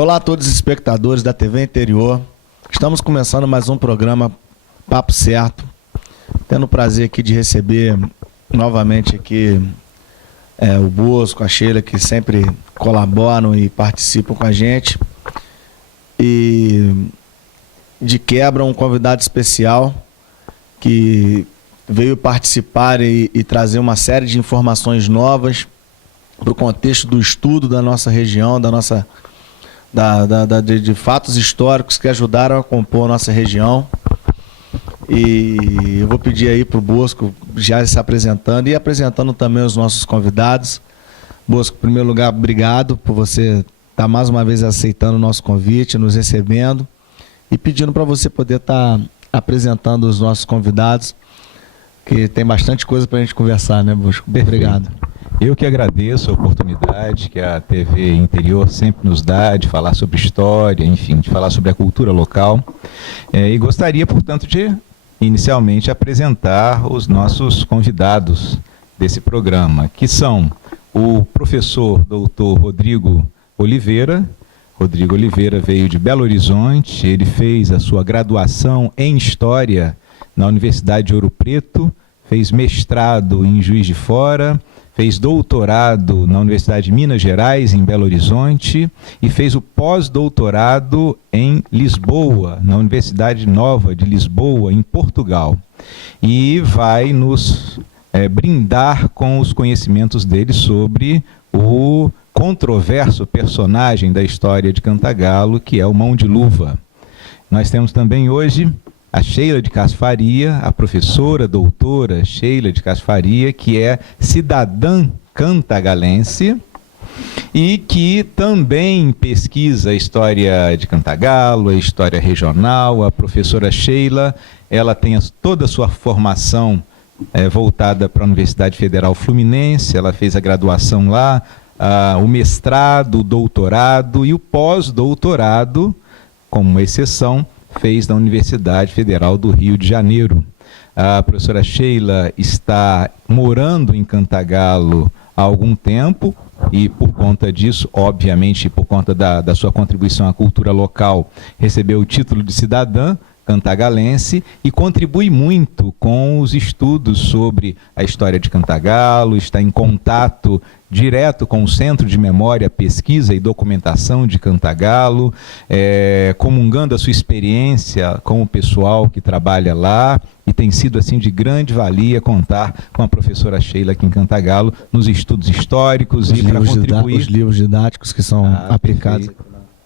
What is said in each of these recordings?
Olá a todos os espectadores da TV Interior. Estamos começando mais um programa Papo Certo. Tendo o prazer aqui de receber novamente aqui o Bosco, a Sheila, que sempre colaboram e participam com a gente. E de quebra, um convidado especial que veio participar e trazer uma série de informações novas para o contexto do estudo da nossa região, de fatos históricos que ajudaram a compor a nossa região. E eu vou pedir aí para o Bosco já se apresentando e apresentando também os nossos convidados. Bosco, em primeiro lugar, obrigado por você estar mais uma vez aceitando o nosso convite, nos recebendo e pedindo para você poder estar apresentando os nossos convidados, que tem bastante coisa para a gente conversar, né, Bosco? Obrigado. Eu que agradeço a oportunidade que a TV Interior sempre nos dá de falar sobre história, enfim, de falar sobre a cultura local. E gostaria, portanto, de inicialmente apresentar os nossos convidados desse programa, que são o professor doutor Rodrigo Oliveira. Rodrigo Oliveira veio de Belo Horizonte, ele fez a sua graduação em História na Universidade de Ouro Preto, fez mestrado em Juiz de Fora, fez doutorado na Universidade de Minas Gerais, em Belo Horizonte, e fez o pós-doutorado em Lisboa, na Universidade Nova de Lisboa, em Portugal. E vai nos brindar com os conhecimentos dele sobre o controverso personagem da história de Cantagalo, que é o Mão de Luva. Nós temos também hoje a Sheila de Castro Faria, a professora doutora Sheila de Castro Faria, que é cidadã cantagalense e que também pesquisa a história de Cantagalo, a história regional. A professora Sheila, ela tem toda a sua formação voltada para a Universidade Federal Fluminense, ela fez a graduação lá, o mestrado, o doutorado e o pós-doutorado, como exceção, fez na Universidade Federal do Rio de Janeiro. A professora Sheila está morando em Cantagalo há algum tempo e, por conta disso, obviamente, por conta da sua contribuição à cultura local, recebeu o título de cidadã cantagalense e contribui muito com os estudos sobre a história de Cantagalo, está em contato direto com o Centro de Memória, Pesquisa e Documentação de Cantagalo, comungando a sua experiência com o pessoal que trabalha lá, e tem sido assim de grande valia contar com a professora Sheila aqui em Cantagalo nos estudos históricos e para contribuir... Os livros didáticos que são aplicados.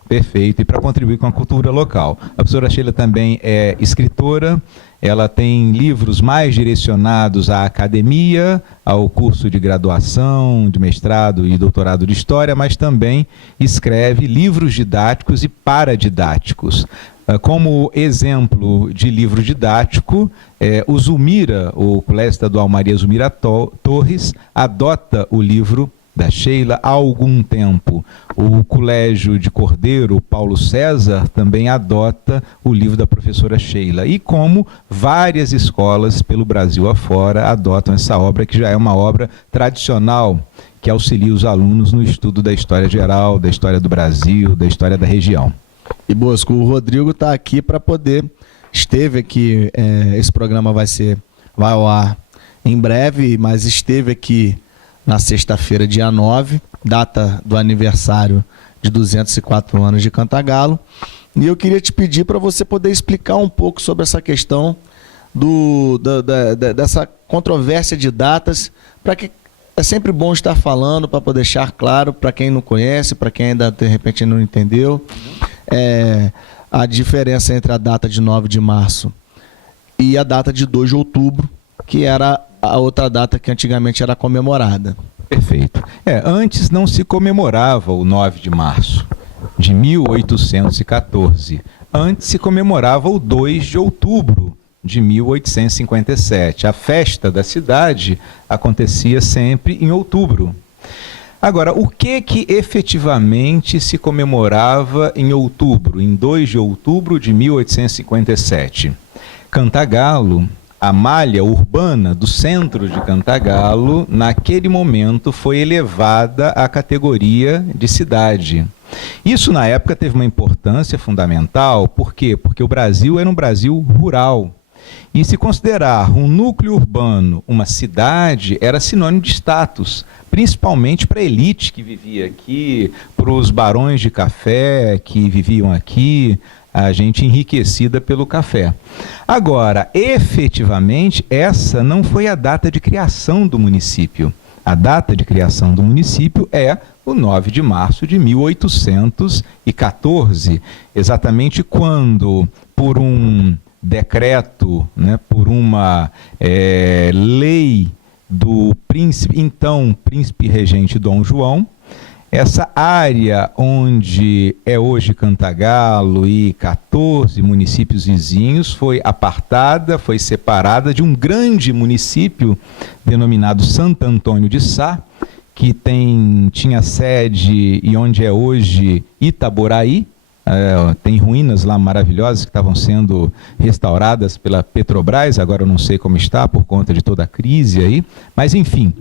Perfeito, e para contribuir com a cultura local. A professora Sheila também é escritora, ela tem livros mais direcionados à academia, ao curso de graduação, de mestrado e doutorado de História, mas também escreve livros didáticos e paradidáticos. Como exemplo de livro didático, o Zulmira, o Colégio Estadual Maria Zulmira Torres, adota o livro da Sheila há algum tempo. O Colégio de Cordeiro, Paulo César, também adota o livro da professora Sheila. E como várias escolas pelo Brasil afora adotam essa obra, que já é uma obra tradicional, que auxilia os alunos no estudo da história geral, da história do Brasil, da história da região. E Bosco, o Rodrigo está aqui para poder... Esteve aqui, esse programa vai ao ar em breve, mas esteve aqui na sexta-feira, dia 9, data do aniversário de 204 anos de Cantagalo. E eu queria te pedir para você poder explicar um pouco sobre essa questão dessa controvérsia de datas, para que é sempre bom estar falando, para poder deixar claro para quem não conhece, para quem ainda de repente não entendeu, a diferença entre a data de 9 de março e a data de 2 de outubro, que era a outra data que antigamente era comemorada. Perfeito. Antes não se comemorava o 9 de março de 1814. Antes se comemorava o 2 de outubro de 1857. A festa da cidade acontecia sempre em outubro. Agora, o que efetivamente se comemorava em outubro, em 2 de outubro de 1857? Cantagalo, a malha urbana do centro de Cantagalo, naquele momento, foi elevada à categoria de cidade. Isso, na época, teve uma importância fundamental. Por quê? Porque o Brasil era um Brasil rural. E se considerar um núcleo urbano uma cidade, era sinônimo de status, principalmente para a elite que vivia aqui, para os barões de café que viviam aqui, a gente enriquecida pelo café. Agora, efetivamente, essa não foi a data de criação do município. A data de criação do município é o 9 de março de 1814, exatamente quando, por um decreto, né, por uma lei do então príncipe regente Dom João, essa área onde é hoje Cantagalo e 14 municípios vizinhos foi apartada, foi separada de um grande município denominado Santo Antônio de Sá, que tinha sede e onde é hoje Itaboraí. Tem ruínas lá maravilhosas que estavam sendo restauradas pela Petrobras, agora eu não sei como está por conta de toda a crise aí, mas enfim,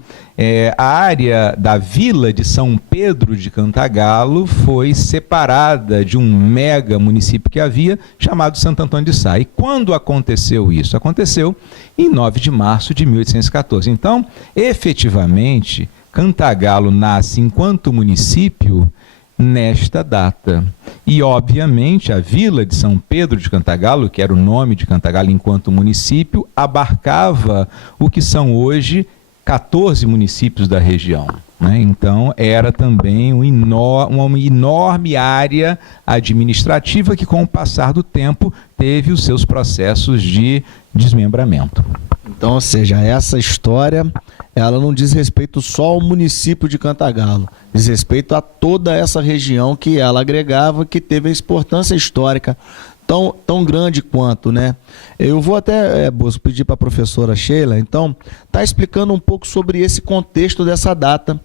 a área da vila de São Pedro de Cantagalo foi separada de um mega município que havia, chamado Santo Antônio de Sá. E quando aconteceu isso? Aconteceu em 9 de março de 1814. Então, efetivamente, Cantagalo nasce enquanto município nesta data. E, obviamente, a vila de São Pedro de Cantagalo, que era o nome de Cantagalo enquanto município, abarcava o que são hoje 14 municípios da região, né? Então, era também uma enorme área administrativa que, com o passar do tempo, teve os seus processos de desmembramento. Então, ou seja, essa história, ela não diz respeito só ao município de Cantagalo, diz respeito a toda essa região que ela agregava, que teve a importância histórica tão grande quanto, né? Eu vou até, Bosco, pedir para a professora Sheila, então, tá explicando um pouco sobre esse contexto dessa data,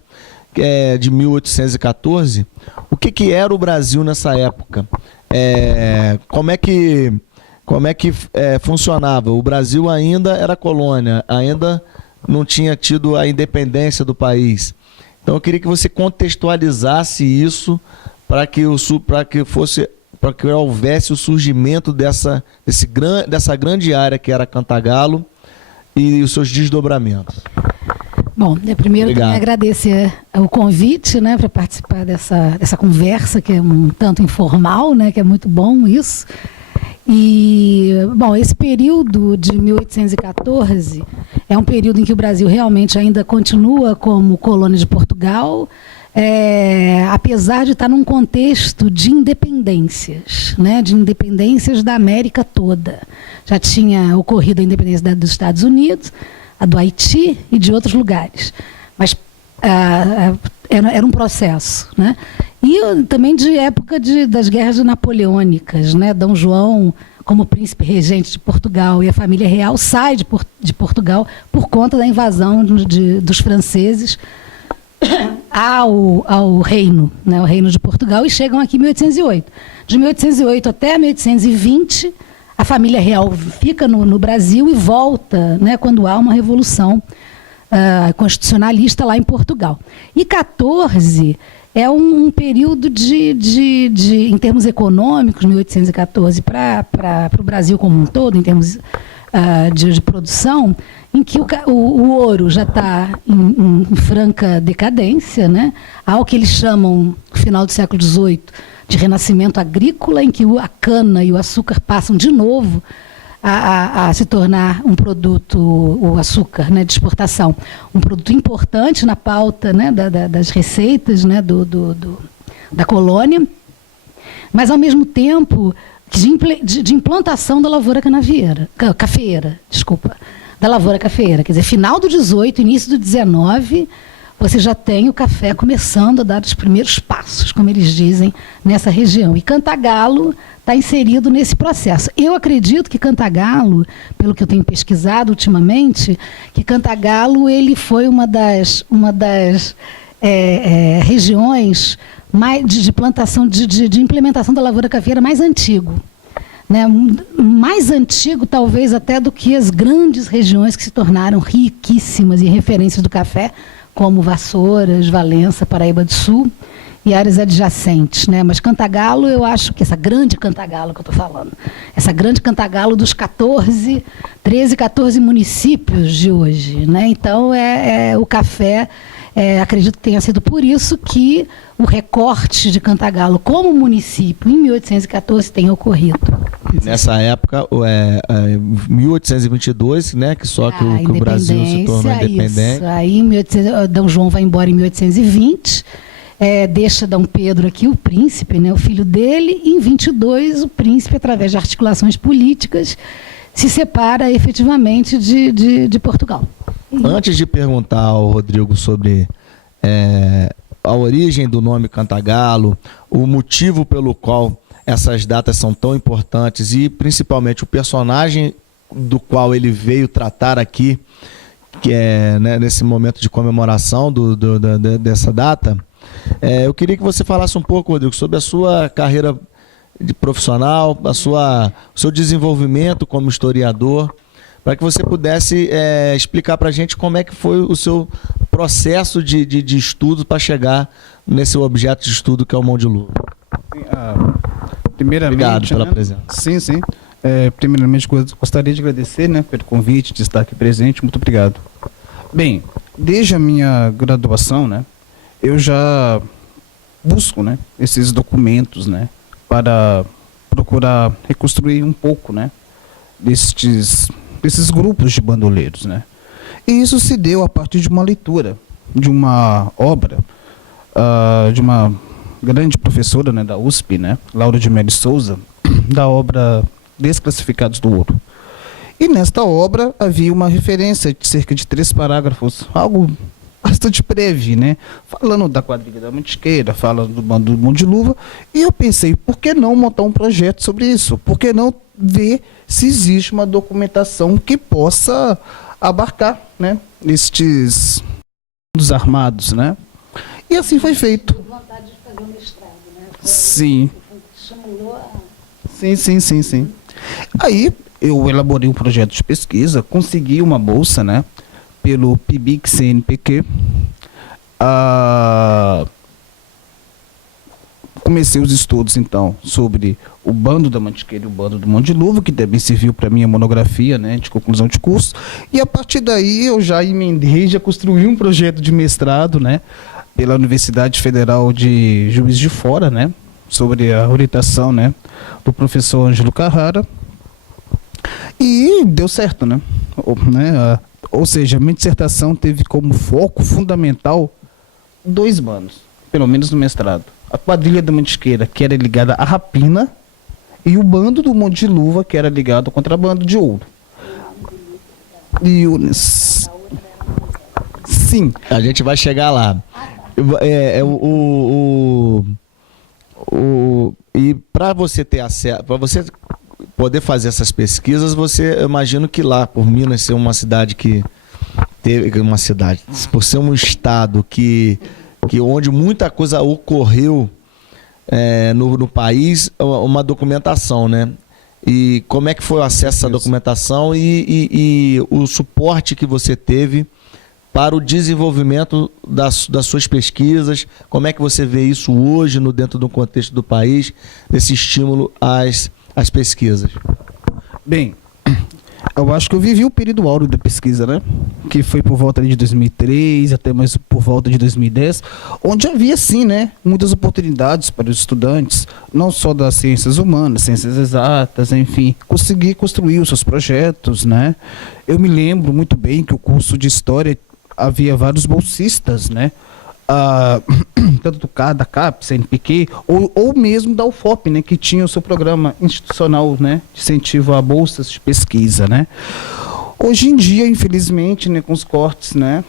que é de 1814, o que era o Brasil nessa época, como é que funcionava. O Brasil ainda era colônia, ainda não tinha tido a independência do país. Então eu queria que você contextualizasse isso para que houvesse o surgimento dessa grande área que era Cantagalo e os seus desdobramentos. Bom, primeiro também agradecer o convite, né, para participar dessa conversa, que é um tanto informal, né, que é muito bom isso. E, bom, esse período de 1814 é um período em que o Brasil realmente ainda continua como colônia de Portugal, apesar de estar num contexto de independências, né, de independências da América toda. Já tinha ocorrido a independência dos Estados Unidos, a do Haiti e de outros lugares. Mas era um processo, né? E também de época das guerras napoleônicas, né? Dom João, como príncipe regente de Portugal, e a família real sai de Portugal por conta da invasão dos franceses ao reino, né? O reino de Portugal, e chegam aqui em 1808. De 1808 até 1820, a família real fica no Brasil e volta, né, quando há uma revolução constitucionalista lá em Portugal. E 14 é um período em termos econômicos, 1814, para o Brasil como um todo, em termos de produção, em que o ouro já está em franca decadência, né? Há o que eles chamam, no final do século XVIII, de renascimento agrícola, em que a cana e o açúcar passam de novo a se tornar um produto, o açúcar, né, de exportação, um produto importante na pauta, né, das receitas, né, da colônia, mas ao mesmo tempo de implantação da lavoura cafeeira, da lavoura cafeeira, quer dizer, final do 18, início do 19, você já tem o café começando a dar os primeiros passos, como eles dizem, nessa região. E Cantagalo está inserido nesse processo. Eu acredito que Cantagalo, pelo que eu tenho pesquisado ultimamente, que Cantagalo ele foi uma das regiões de plantação, de implementação da lavoura cafeeira mais antigo. Né? Mais antigo, talvez, até do que as grandes regiões que se tornaram riquíssimas em referências do café, como Vassouras, Valença, Paraíba do Sul e áreas adjacentes, né? Mas Cantagalo, eu acho que essa grande Cantagalo que eu estou falando, essa grande Cantagalo dos 13, 14 municípios de hoje, né? Então, o café, acredito que tenha sido por isso que o recorte de Cantagalo como município em 1814 tenha ocorrido. Nessa época, 1822, né, que o Brasil se tornou independente. Isso. Aí Dom João vai embora em 1820, deixa Dom Pedro aqui, o príncipe, né, o filho dele, e em 22 o príncipe, através de articulações políticas, se separa efetivamente de Portugal. Antes de perguntar ao Rodrigo sobre a origem do nome Cantagalo, o motivo pelo qual essas datas são tão importantes e principalmente o personagem do qual ele veio tratar aqui, que é, né, nesse momento de comemoração dessa data, eu queria que você falasse um pouco, Rodrigo, sobre a sua carreira de profissional, o seu desenvolvimento como historiador, para que você pudesse explicar para a gente como é que foi o seu processo de estudo para chegar nesse objeto de estudo que é o Mão de Luva. Primeiramente, obrigado pela presença. Sim. Primeiramente, gostaria de agradecer, né, pelo convite, de estar aqui presente. Muito obrigado. Bem, desde a minha graduação, né, eu já busco, né, esses documentos, né, para procurar reconstruir um pouco, né, desses grupos de bandoleiros, né. E isso se deu a partir de uma leitura, de uma obra, de uma grande professora, né, da USP, né, Laura de Melo Souza, da obra Desclassificados do Ouro. E nesta obra havia uma referência de cerca de 3 parágrafos, algo bastante breve, né, falando da quadrilha da Mantiqueira, falando do bando do Mão de Luva, e eu pensei, por que não montar um projeto sobre isso? Por que não ver se existe uma documentação que possa abarcar, né, estes dos armados, né? E assim foi feito. Vontade de fazer um mestrado, né? Sim. Estimulou a... Sim. Aí eu elaborei um projeto de pesquisa, consegui uma bolsa, né, pelo PIBIC-CNPq. Comecei os estudos, então, sobre o bando da Mantiqueira e o bando do Mão de Luva, que também serviu para minha monografia, né, de conclusão de curso. E a partir daí eu já emendei, já construí um projeto de mestrado, né, pela Universidade Federal de Juiz de Fora, né, sobre a orientação, né, do professor Ângelo Carrara. E deu certo, né? Ou seja, a minha dissertação teve como foco fundamental 2 bandos, pelo menos no mestrado. A quadrilha da Mantiqueira, que era ligada à rapina, e o bando do Mão de Luva, que era ligado ao contrabando de ouro. Sim. A gente vai chegar lá. E para você ter acesso, para você poder fazer essas pesquisas, eu imagino que lá, por Minas ser uma cidade por ser um estado que onde muita coisa ocorreu no país, uma documentação, né? E como é que foi o acesso a essa documentação e o suporte que você teve para o desenvolvimento das suas pesquisas? Como é que você vê isso hoje dentro do contexto do país, desse estímulo às pesquisas? Bem, eu acho que eu vivi o período áureo da pesquisa, né? Que foi por volta de 2003, até mais por volta de 2010, onde havia, sim, né, muitas oportunidades para os estudantes, não só das ciências humanas, ciências exatas, enfim, conseguir construir os seus projetos, né? Eu me lembro muito bem que o curso de História havia vários bolsistas, né? Tanto da CAP, CNPq, ou mesmo da UFOP, né, que tinha o seu programa institucional, né, de incentivo a bolsas de pesquisa, né. Hoje em dia, infelizmente, né, com os cortes, né,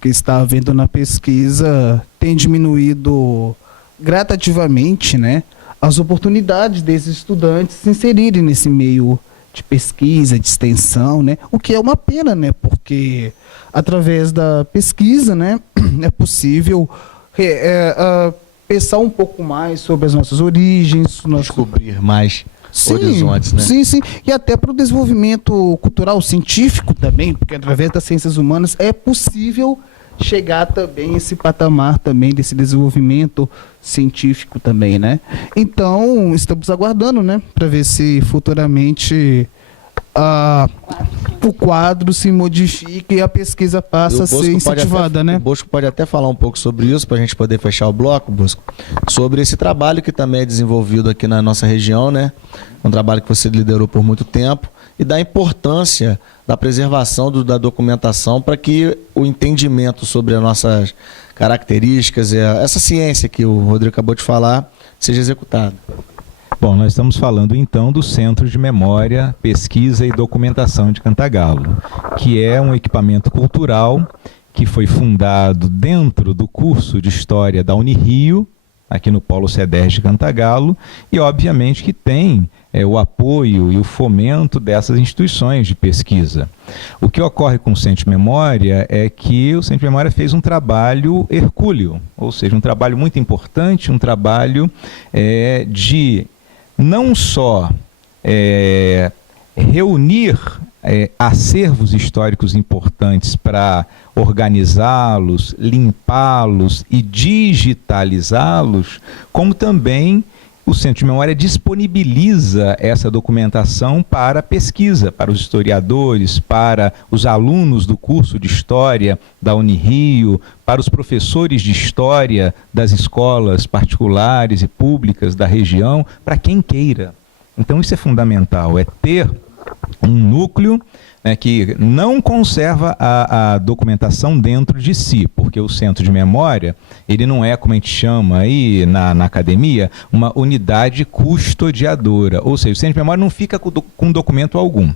que está havendo na pesquisa, tem diminuído gradativamente, né, as oportunidades desses estudantes se inserirem nesse meio de pesquisa, de extensão, né, o que é uma pena, né, porque através da pesquisa, né, é possível pensar um pouco mais sobre as nossas origens, descobrir mais horizontes, né? Sim. E até para o desenvolvimento cultural, científico também, porque através das ciências humanas é possível chegar também a esse patamar também desse desenvolvimento científico também, né? Então, estamos aguardando, né, para ver se futuramente o quadro se modifica e a pesquisa passa a ser incentivada, né? O Bosco pode até falar um pouco sobre isso, para a gente poder fechar o bloco, Bosco, sobre esse trabalho que também é desenvolvido aqui na nossa região, né? Um trabalho que você liderou por muito tempo, e da importância da preservação da documentação para que o entendimento sobre as nossas características, essa ciência que o Rodrigo acabou de falar, seja executada. Bom, nós estamos falando então do Centro de Memória, Pesquisa e Documentação de Cantagalo, que é um equipamento cultural que foi fundado dentro do curso de História da Unirio, aqui no Polo CEDERJ de Cantagalo, e obviamente que tem o apoio e o fomento dessas instituições de pesquisa. O que ocorre com o Centro de Memória é que o Centro de Memória fez um trabalho hercúleo, ou seja, um trabalho muito importante, um trabalho de não só reunir acervos históricos importantes para organizá-los, limpá-los e digitalizá-los, como também o Centro de Memória disponibiliza essa documentação para pesquisa, para os historiadores, para os alunos do curso de História da Unirio, para os professores de História das escolas particulares e públicas da região, para quem queira. Então isso é fundamental, é ter um núcleo que não conserva a documentação dentro de si, porque o Centro de Memória, ele não é, como a gente chama aí na academia, uma unidade custodiadora, ou seja, o Centro de Memória não fica com documento algum.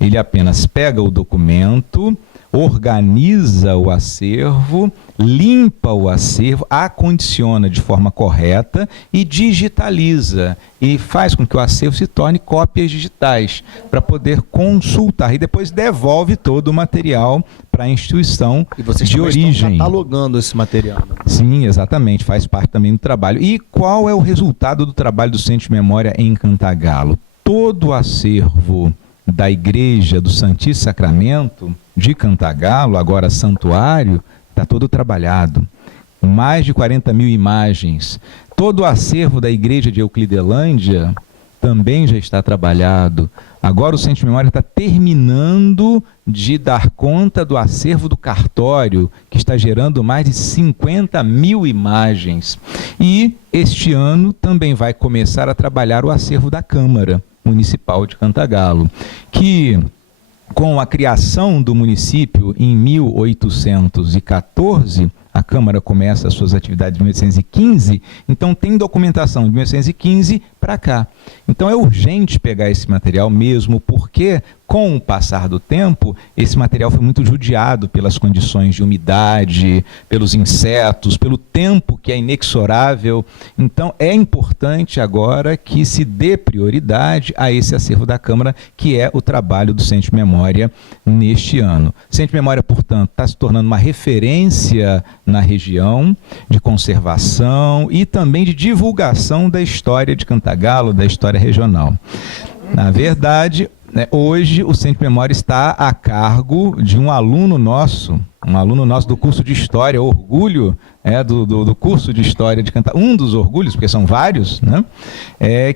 Ele apenas pega o documento, organiza o acervo, limpa o acervo, acondiciona de forma correta e digitaliza, e faz com que o acervo se torne cópias digitais para poder consultar, e depois devolve todo o material para a instituição e vocês de origem. Estão catalogando esse material. Né? Sim, exatamente, faz parte também do trabalho. E qual é o resultado do trabalho do Centro de Memória em Cantagalo? Todo o acervo da Igreja do Santíssimo Sacramento de Cantagalo, agora santuário, está todo trabalhado. Mais de 40 mil imagens. Todo o acervo da Igreja de Euclidelândia também já está trabalhado. Agora o Centro de Memória está terminando de dar conta do acervo do cartório, que está gerando mais de 50 mil imagens. E este ano também vai começar a trabalhar o acervo da Câmara Municipal de Cantagalo, que com a criação do município em 1814, a Câmara começa as suas atividades em 1815, então tem documentação de 1815 para cá. Então é urgente pegar esse material mesmo, porque com o passar do tempo, esse material foi muito judiado pelas condições de umidade, pelos insetos, pelo tempo que é inexorável. Então é importante agora que se dê prioridade a esse acervo da Câmara, que é o trabalho do Centro de Memória neste ano. O Centro de Memória, portanto, está se tornando uma referência na região de conservação e também de divulgação da história de Cantagalo, da história regional. Na verdade, hoje o Centro de Memória está a cargo de um aluno nosso do curso de História, orgulho do curso de História de Cantagalo, um dos orgulhos, porque são vários, né?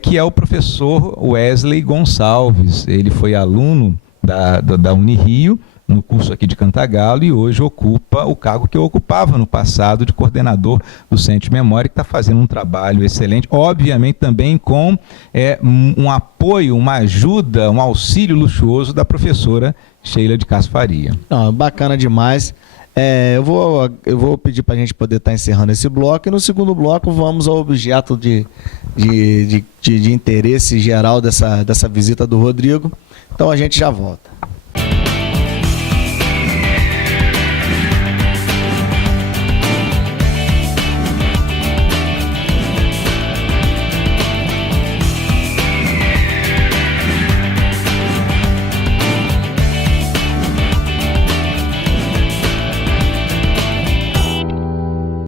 Que é o professor Wesley Gonçalves. Ele foi aluno da Unirio, no curso aqui de Cantagalo, e hoje ocupa o cargo que eu ocupava no passado de coordenador do Centro de Memória, que está fazendo um trabalho excelente, obviamente também com um apoio, uma ajuda, um auxílio luxuoso da professora Sheila de Castro Faria. Bacana demais. Eu vou pedir para a gente poder estar encerrando esse bloco, e no segundo bloco vamos ao objeto de interesse geral dessa visita do Rodrigo. Então a gente já volta.